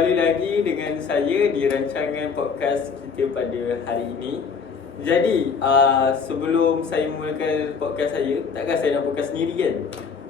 kembali lagi dengan saya di rancangan podcast kita pada hari ini. Jadi, sebelum saya memulakan podcast saya, takkan saya nak podcast sendiri kan?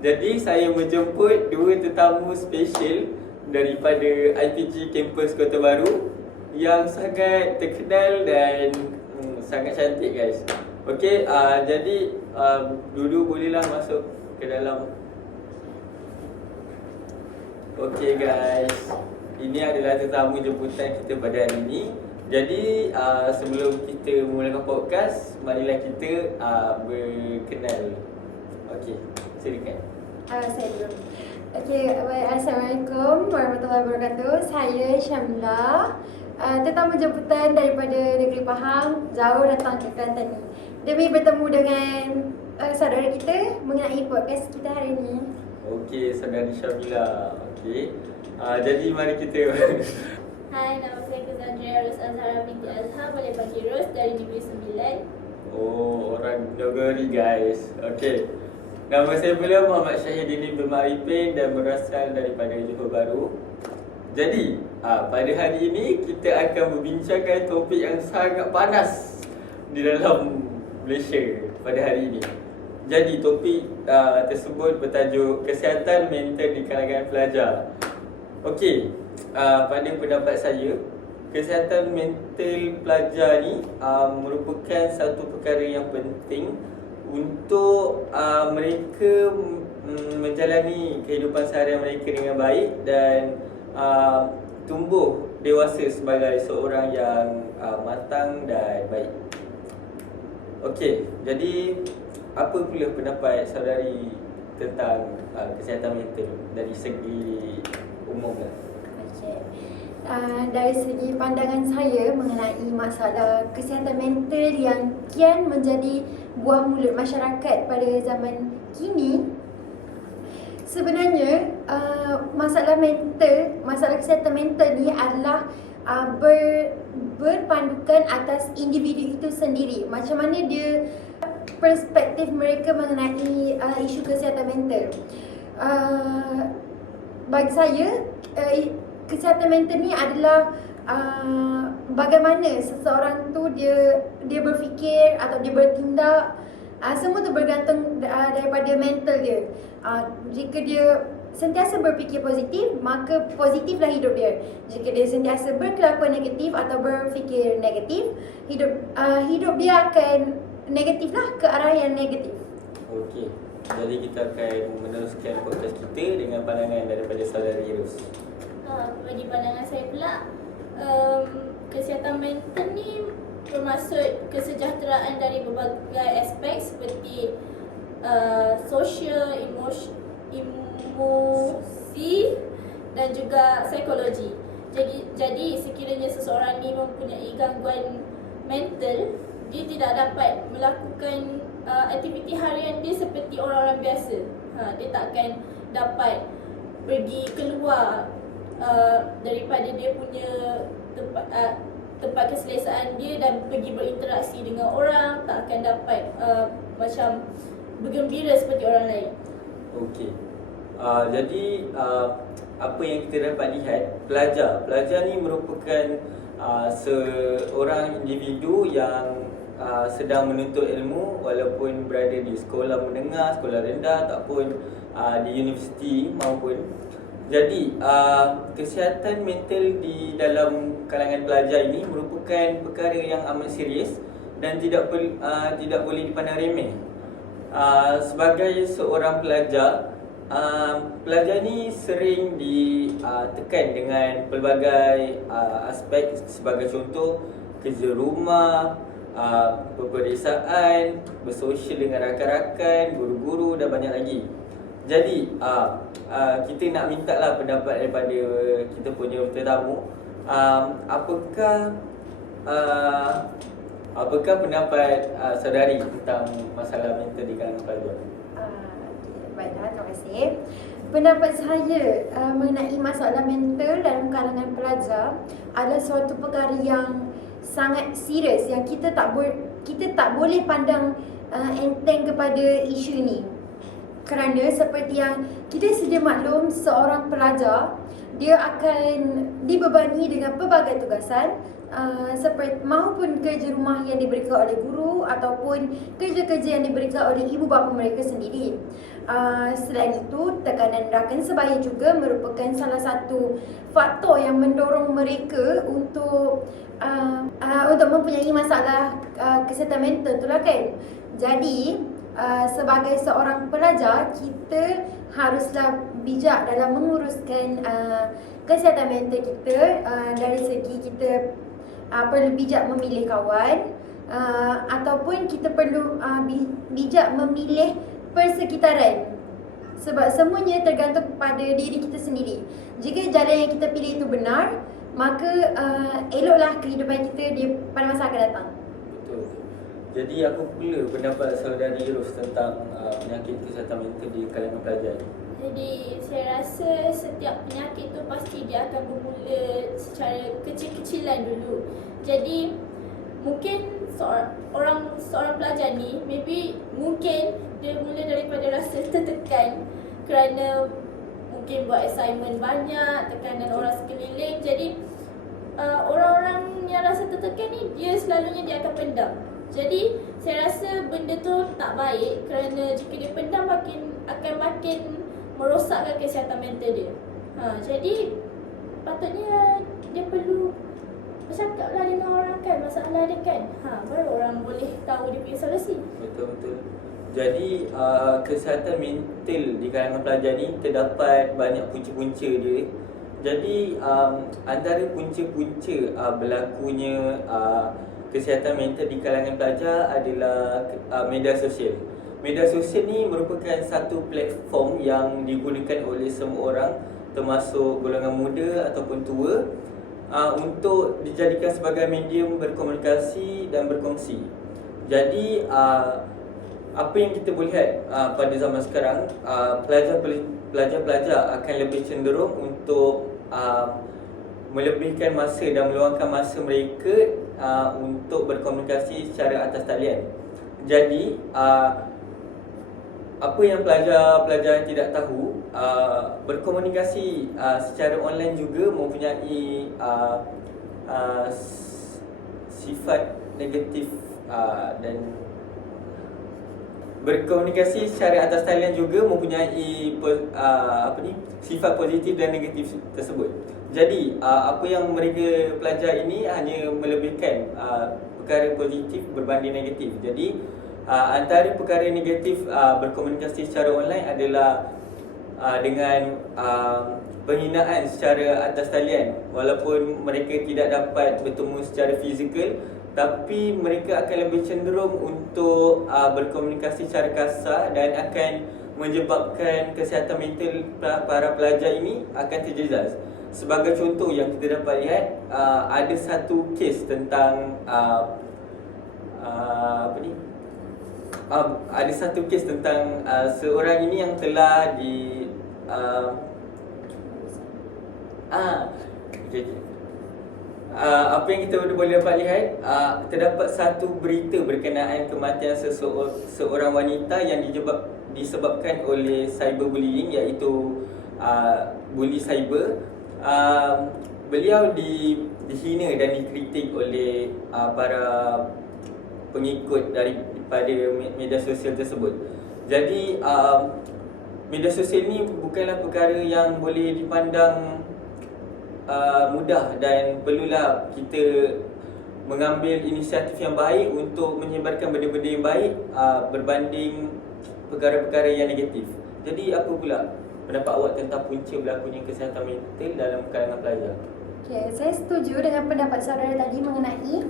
Jadi, saya menjemput dua tetamu special daripada IPG Kampus Kota Baru yang sangat terkenal dan sangat cantik guys. Okey, jadi dulu bolehlah masuk ke dalam. Okey guys, ini adalah tetamu jemputan kita pada hari ini. Jadi sebelum kita memulakan podcast, marilah kita berkenal. Okey, silakan. Saya dulu. Okey, Assalamualaikum warahmatullahi wabarakatuh. Saya Syamila, tetamu jemputan daripada Negeri Pahang, jauh datang ke Kelantan ni demi bertemu dengan saudara kita mengenai podcast kita hari ini. Okey, saudari Syamila. Okey. Jadi mari kita Hai, nama saya Cassandra Rose Azhara binti Azhar, boleh panggil Rose, dari Negeri Sembilan. Oh, orang negeri guys. Okey. Nama saya pula Muhammad Syahidin bin Ma'arifin dan berasal daripada Johor Bahru. Jadi, pada hari ini kita akan membincangkan topik yang sangat panas di dalam Malaysia pada hari ini. Jadi topik tersebut bertajuk kesihatan mental di kalangan pelajar. Okey, pada pendapat saya, kesihatan mental pelajar ni merupakan satu perkara yang penting untuk mereka menjalani kehidupan seharian mereka dengan baik dan tumbuh dewasa sebagai seorang yang matang dan baik. Okey, jadi apa pula pendapat saudari tentang kesihatan mental dari segi umum lah? Okey. Dari segi pandangan saya mengenai masalah kesihatan mental yang kian menjadi buah mulut masyarakat pada zaman kini, sebenarnya masalah kesihatan mental ni adalah berpandukan atas individu itu sendiri. Macam mana dia perspektif mereka mengenai isu kesihatan mental. Bagi saya, kesihatan mental ni adalah bagaimana seseorang tu dia berfikir atau dia bertindak. Semua tu bergantung daripada mental dia. Jika dia sentiasa berfikir positif, maka positiflah hidup dia. Jika dia sentiasa berkelakuan negatif atau berfikir negatif, hidup dia akan negatiflah, ke arah yang negatif. Okey, jadi kita akan meneruskan podcast kita dengan pandangan daripada saudari Rose. Bagi pandangan saya pula, kesihatan mental ni bermaksud kesejahteraan dari berbagai aspek seperti sosial, emosi dan juga psikologi. Jadi sekiranya seseorang ni mempunyai gangguan mental, dia tidak dapat melakukan aktiviti harian dia seperti orang-orang biasa. Dia takkan dapat pergi keluar daripada dia punya tempat keselesaan dia dan pergi berinteraksi dengan orang, tak akan dapat macam bergembira seperti orang lain. Okey. Jadi apa yang kita dapat lihat, pelajar ni merupakan seorang individu yang sedang menuntut ilmu walaupun berada di sekolah menengah, sekolah rendah ataupun di universiti maupun. Jadi kesihatan mental di dalam kalangan pelajar ini merupakan perkara yang amat serius dan tidak boleh dipandang remeh. Sebagai seorang pelajar, pelajar ni sering ditekan dengan pelbagai aspek, sebagai contoh kerja rumah, peperiksaan, bersosial dengan rakan-rakan, guru-guru dan banyak lagi. Jadi kita nak minta lah pendapat daripada kita punya tetamu. Apakah pendapat saudari tentang masalah mental di kalangan pelajar? Baiklah, terima kasih. Pendapat saya mengenai masalah mental dalam kalangan pelajar adalah suatu perkara yang sangat serius yang kita tak boleh pandang enteng kepada isu ini. Kerana seperti yang kita sedia maklum, seorang pelajar dia akan dibebani dengan pelbagai tugasan, seperti mahupun kerja rumah yang diberikan oleh guru ataupun kerja-kerja yang diberikan oleh ibu bapa mereka sendiri. Selain itu, tekanan rakan sebaya juga merupakan salah satu faktor yang mendorong mereka untuk mempunyai masalah kesihatan mental tu lah kan. Jadi sebagai seorang pelajar, kita haruslah bijak dalam menguruskan kesihatan mental kita, dari segi kita perlu bijak memilih kawan, ataupun kita perlu bijak memilih persekitaran. Sebab semuanya tergantung pada diri kita sendiri. Jika jalan yang kita pilih itu benar, maka eloklah kehidupan kita pada masa akan datang. Betul. Jadi apa pula pendapat saudari Ros tentang penyakit kesihatan mental di kalangan pelajar? Jadi saya rasa setiap penyakit tu pasti dia akan bermula secara kecil-kecilan dulu. Jadi mungkin seorang pelajar ni mungkin dia mula daripada rasa tertekan kerana mungkin buat assignment banyak, tekanan orang sekeliling. Jadi orang-orang yang rasa tertekan ni selalunya dia akan pendam. Jadi saya rasa benda tu tak baik kerana jika dia pendam akan makin merosakkan kesihatan mental dia. Jadi patutnya dia perlu bercakaplah dengan orang kan, masalah dia kan. Baru orang boleh tahu dia punya solusi. Betul. Jadi kesihatan mental di kalangan pelajar ni terdapat banyak punca-punca dia. Jadi antara punca-punca berlakunya kesihatan mental di kalangan pelajar adalah media sosial. Media sosial ni merupakan satu platform yang digunakan oleh semua orang, termasuk golongan muda ataupun tua, untuk dijadikan sebagai medium berkomunikasi dan berkongsi. Jadi apa yang kita boleh lihat pada zaman sekarang, pelajar-pelajar akan lebih cenderung untuk melebihkan masa dan meluangkan masa mereka untuk berkomunikasi secara atas talian. Jadi apa yang pelajar-pelajar tidak tahu, berkomunikasi secara online juga mempunyai sifat negatif, dan berkomunikasi secara atas talian juga mempunyai sifat positif dan negatif tersebut. Jadi apa yang mereka pelajar ini hanya melebihkan perkara positif berbanding negatif. Jadi antara perkara negatif berkomunikasi secara online adalah dengan penghinaan secara atas talian. Walaupun mereka tidak dapat bertemu secara fizikal, tapi mereka akan lebih cenderung untuk berkomunikasi secara kasar dan akan menyebabkan kesihatan mental para pelajar ini akan terjejas. Sebagai contoh yang kita dapat lihat, ada satu kes tentang ada satu kes tentang seorang ini yang telah apa yang kita boleh dapat lihat, terdapat satu berita berkenaan kematian seorang wanita yang disebabkan oleh cyberbullying, iaitu bully cyber. Beliau dihina dan dikritik oleh para pengikut daripada media sosial tersebut. Jadi media sosial ni bukanlah perkara yang boleh dipandang mudah, dan perlulah kita mengambil inisiatif yang baik untuk menyebarkan benda-benda yang baik berbanding perkara-perkara yang negatif. Jadi apa pula pendapat awak tentang punca berlakunya kesihatan mental dalam kalangan pelajar? Okay, saya setuju dengan pendapat saudara tadi mengenai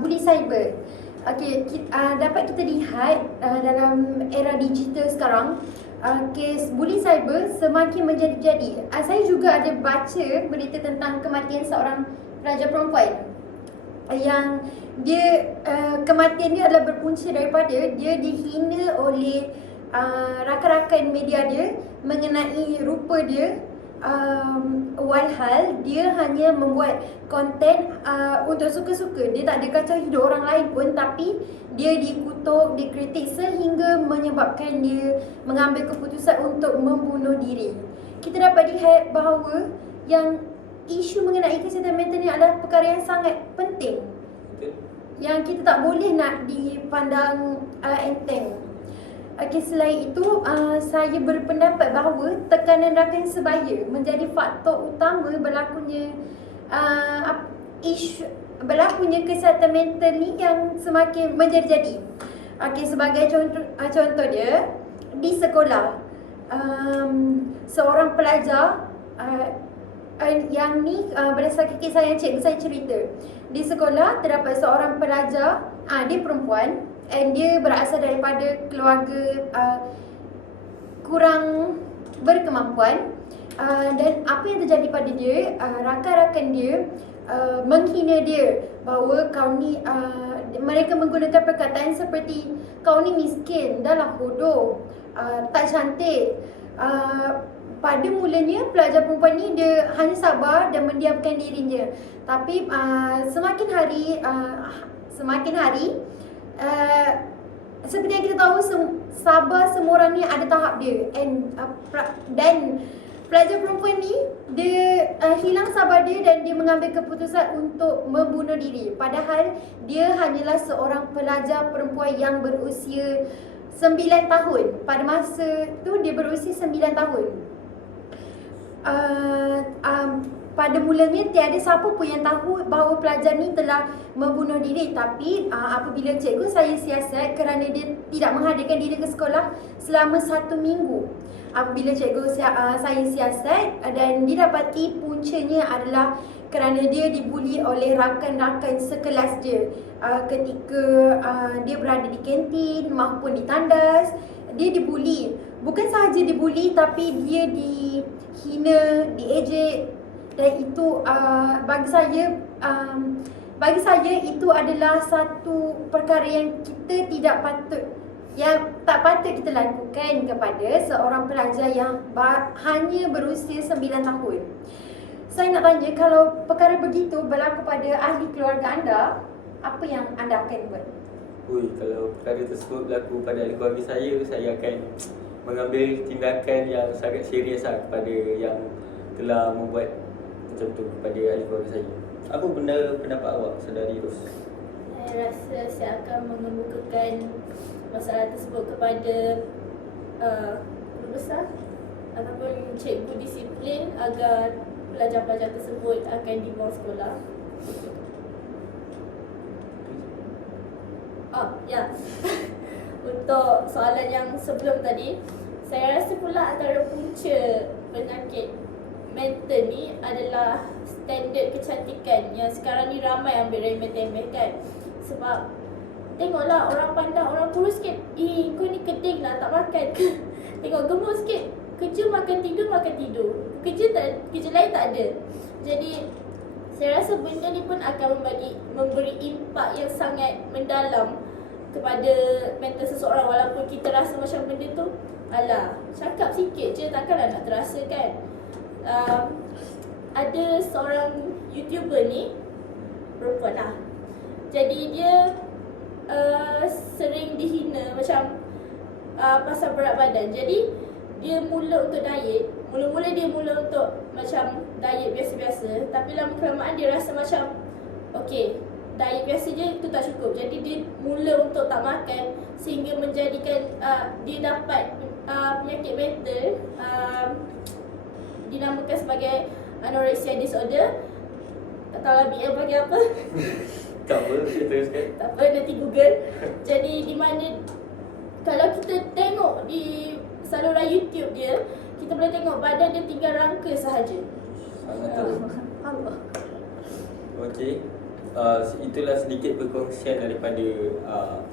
bully cyber. Okay, dapat kita lihat dalam era digital sekarang, kes bully cyber semakin menjadi-jadi. Saya juga ada baca berita tentang kematian seorang pelajar perempuan yang kematian dia adalah berpunca daripada dia dihina oleh rakan-rakan media dia mengenai rupa dia. Walhal dia hanya membuat konten untuk suka-suka. Dia tak ada kacau hidup orang lain pun, tapi dia dikutuk, dikritik sehingga menyebabkan dia mengambil keputusan untuk membunuh diri. Kita dapat lihat bahawa yang isu mengenai kesihatan mental ni adalah perkara yang sangat penting Betul? yang kita tak boleh nak dipandang enteng. Okey, selain itu saya berpendapat bahawa tekanan rakan sebaya menjadi faktor utama berlakunya kesihatan mental ni yang semakin menjadi-jadi. Okey, sebagai contoh dia di sekolah, seorang pelajar yang ni berdasarkan kisah yang cikgu saya cerita. Di sekolah terdapat seorang pelajar, dia perempuan, and dia berasal daripada keluarga kurang berkemampuan, dan apa yang terjadi pada dia, rakan-rakan dia menghina dia bahawa kau ni, mereka menggunakan perkataan seperti kau ni miskin, dah lah bodoh, tak cantik. Pada mulanya pelajar perempuan ni dia hanya sabar dan mendiamkan dirinya. Tapi semakin hari seperti yang kita tahu, sabar semua orang ni ada tahap dia, dan pelajar perempuan ni dia hilang sabar dia dan dia mengambil keputusan untuk membunuh diri. Padahal dia hanyalah seorang pelajar perempuan yang berusia 9 tahun. Pada masa tu dia berusia 9 tahun. Pada mulanya tiada siapa pun yang tahu bahawa pelajar ni telah membunuh diri. Tapi apabila cikgu saya siasat kerana dia tidak menghadirkan diri ke sekolah selama 1 minggu. Apabila cikgu saya siasat dan didapati puncanya adalah kerana dia dibuli oleh rakan-rakan sekelas dia. Ketika dia berada di kantin maupun di tandas, dia dibuli. Bukan sahaja dibuli, tapi dia dihina, diejek. Dan itu bagi saya itu adalah satu perkara yang tak patut kita lakukan kepada seorang pelajar yang hanya berusia 9 tahun. Saya nak tanya, kalau perkara begitu berlaku pada ahli keluarga anda, apa yang anda akan buat? Kalau perkara tersebut berlaku pada ahli keluarga saya akan mengambil tindakan yang sangat serius kepada yang telah membuat macam tu kepada ahli keluarga saya. Apa pendapat awak, Saudari Ros? Saya rasa saya akan mengemukakan masalah tersebut kepada guru besar ataupun cikgu disiplin agar pelajar-pelajar tersebut akan dibuang sekolah. Ya. Untuk soalan yang sebelum tadi, saya rasa pula antara punca penyakit mental ni adalah standard kecantikan yang sekarang ni ramai ambil remeh-temeh. Sebab tengoklah orang pandang orang kurus sikit, kau ni keding lah, tak makan. Tengok gemuk sikit, kerja makan tidur. Kerja lain tak ada. Jadi saya rasa benda ni pun akan memberi impak yang sangat mendalam kepada mental seseorang. Walaupun kita rasa macam benda tu, alah, cakap sikit je, takkanlah nak terasa kan. Ada seorang YouTuber ni, perempuan lah. Jadi dia sering dihina macam pasal berat badan. Jadi dia mula untuk diet. Mula-mula dia mula untuk macam diet biasa-biasa, tapi lama-kelamaan dia rasa macam okey, diet biasa je itu tak cukup. Jadi dia mula untuk tak makan, sehingga menjadikan dia dapat penyakit mental, dinamakan sebagai anorexia disorder. Tak tahu lah BM bagi apa. Tak apa, kita teruskan. Tak apa, nanti Google. Jadi di mana kalau kita tengok di saluran YouTube dia, kita boleh tengok badan dia tinggal rangka sahaja. Allah. Okey. Itulah sedikit perkongsian daripada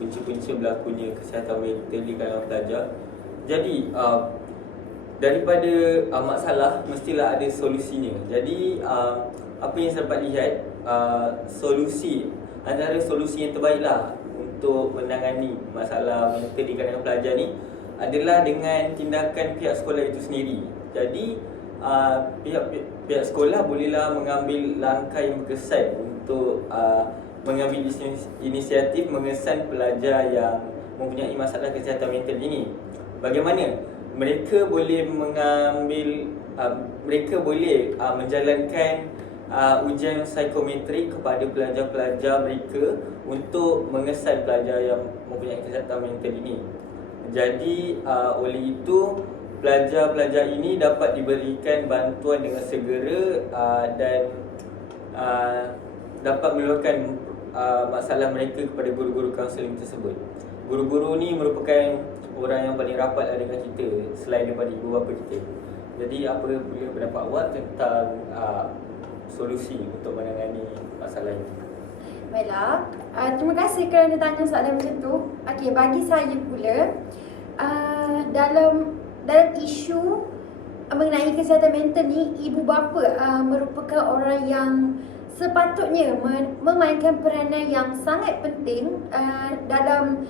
punca-punca berlakunya kesihatan mental di kalangan pelajar. Jadi daripada masalah mestilah ada solusinya. Jadi apa yang saya dapat lihat, antara solusi yang terbaiklah untuk menangani masalah mental di kalangan pelajar ni adalah dengan tindakan pihak sekolah itu sendiri. Jadi pihak sekolah bolehlah mengambil langkah yang berkesan untuk mengambil inisiatif mengesan pelajar yang mempunyai masalah kesihatan mental ini. Bagaimana? mereka boleh menjalankan ujian psikometrik kepada pelajar-pelajar mereka untuk mengesan pelajar yang mempunyai kesihatan mental ini. Jadi oleh itu pelajar-pelajar ini dapat diberikan bantuan dengan segera dan dapat meluahkan masalah mereka kepada guru-guru kaunseling tersebut. Guru-guru ni merupakan orang yang paling rapat dengan kita selain daripada ibu bapa kita. Jadi apa pula pendapat awak tentang solusi untuk menangani masalah ini? Baiklah, terima kasih kerana tanya soalan macam tu. Okey, bagi saya pula dalam isu mengenai kesihatan mental ni, ibu bapa merupakan orang yang sepatutnya memainkan peranan yang sangat penting dalam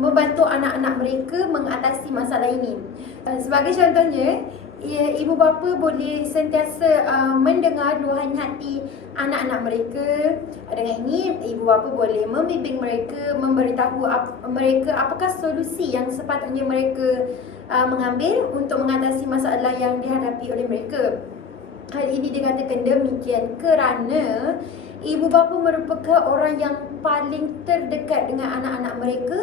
membantu anak-anak mereka mengatasi masalah ini. Sebagai contohnya, ibu bapa boleh sentiasa mendengar luahan hati anak-anak mereka. Dengan ini, ibu bapa boleh membimbing mereka, memberitahu mereka apakah solusi yang sepatutnya mereka mengambil untuk mengatasi masalah yang dihadapi oleh mereka. Hal ini dikatakan demikian kerana ibu bapa merupakan orang yang paling terdekat dengan anak-anak mereka.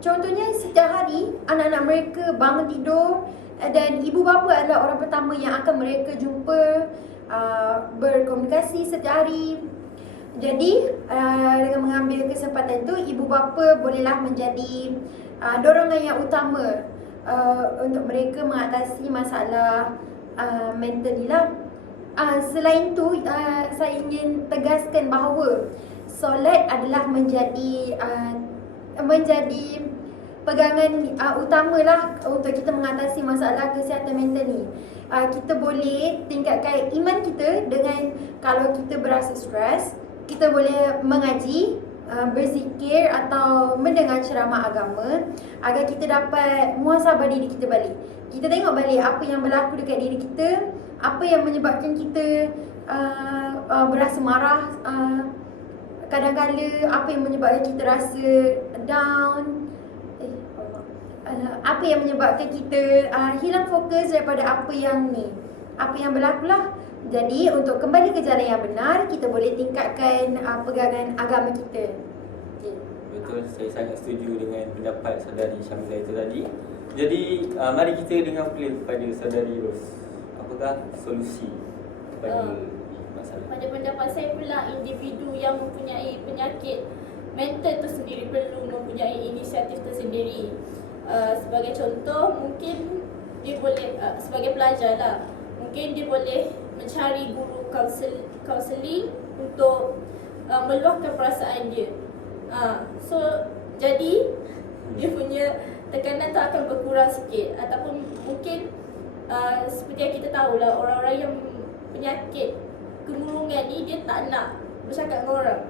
Contohnya setiap hari anak-anak mereka bangun tidur dan ibu bapa adalah orang pertama yang akan mereka jumpa, berkomunikasi setiap hari. Jadi dengan mengambil kesempatan itu, ibu bapa bolehlah menjadi dorongan yang utama untuk mereka mengatasi masalah mental ni lah. Selain tu, saya ingin tegaskan bahawa solat adalah menjadi pegangan utamalah untuk kita mengatasi masalah kesihatan mental ni. Kita boleh tingkatkan iman kita dengan, kalau kita berasa stres, kita boleh mengaji, berzikir atau mendengar ceramah agama agar kita dapat muhasabah diri kita balik. Kita tengok balik apa yang berlaku dekat diri kita, apa yang menyebabkan kita berasa marah, kadang-kadang apa yang menyebabkan kita rasa down, apa yang menyebabkan kita hilang fokus daripada apa yang berlaku lah. Jadi untuk kembali ke jalan yang benar, kita boleh tingkatkan pegangan agama kita. Betul, saya sangat setuju dengan pendapat saudari Syamilah itu tadi. Jadi mari kita dengar pula kepada saudari Ros, apakah solusi kepada masalah? Pada pendapat saya pula, individu yang mempunyai penyakit mental tersendiri perlu mempunyai inisiatif tersendiri. Sebagai contoh, mungkin dia boleh sebagai pelajar lah, mungkin dia boleh mencari guru kaunseling untuk meluahkan perasaan dia. So jadi dia punya tekanan tu akan berkurang sikit. Ataupun mungkin seperti yang kita tahulah, orang-orang yang penyakit kemurungan ni dia tak nak bercakap dengan orang.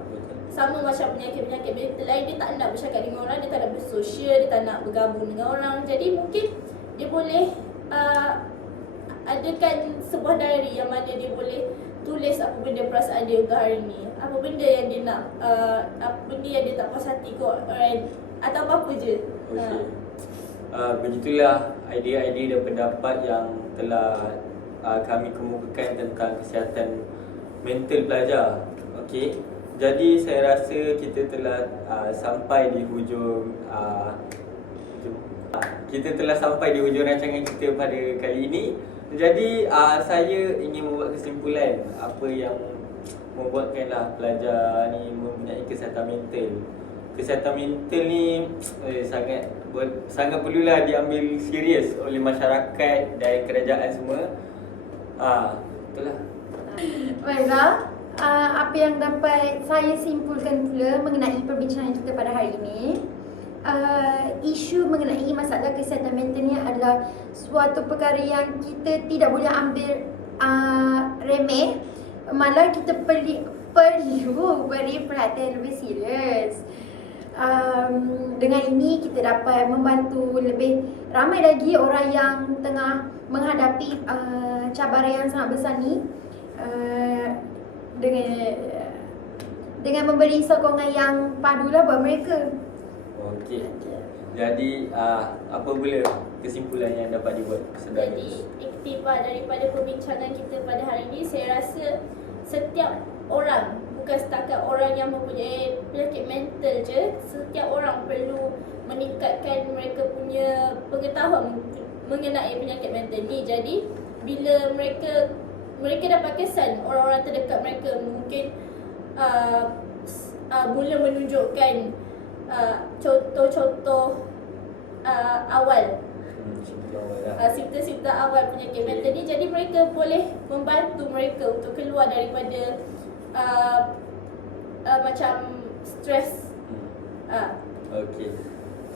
Sama macam penyakit-penyakit mental lain, dia tak nak bercakap dengan orang, dia tak nak bersosial, dia tak nak bergabung dengan orang. Jadi mungkin dia boleh adakan sebuah diary yang mana dia boleh tulis apa benda perasaan dia untuk hari ni, apa benda yang dia nak, apa benda yang dia tak puas hati ke orang, atau apa-apa je. Okay. Begitulah idea-idea dan pendapat yang telah kami kemukakan tentang kesihatan mental pelajar. Okey. Jadi saya rasa kita telah sampai di hujung rancangan kita pada kali ini. Jadi saya ingin membuat kesimpulan apa yang membuatkanlah pelajar ni mempunyai kesihatan mental. Kesihatan mental ni sangat perlulah diambil serius oleh masyarakat dan kerajaan semua. Itulah. Baiklah, apa yang dapat saya simpulkan pula mengenai perbincangan kita pada hari ini, isu mengenai masalah kesihatan mental ni adalah suatu perkara yang kita tidak boleh ambil remeh, malah kita perlu beri perhatian lebih serius. Dengan ini kita dapat membantu lebih ramai lagi orang yang tengah menghadapi cabaran yang sangat besar ni, dengan memberi sokongan yang padulah buat mereka. Okey. Jadi apa pula kesimpulan yang dapat dibuat saudara? Jadi iktibar daripada perbincangan kita pada hari ini, saya rasa setiap orang, bukan setakat orang yang mempunyai penyakit mental je, setiap orang perlu meningkatkan mereka punya pengetahuan mengenai penyakit mental ni. Jadi bila mereka dapat kesan orang-orang terdekat mereka mungkin mula menunjukkan contoh-contoh awal, simptom-simptom awal penyakit mental ni, jadi mereka boleh membantu mereka untuk keluar daripada macam stres.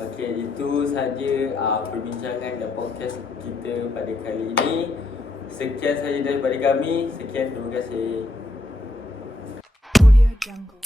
Okey, itu saja perbincangan dan podcast kita pada kali ini. Sekian saja daripada kami. Sekian, terima kasih. Audio Jungle.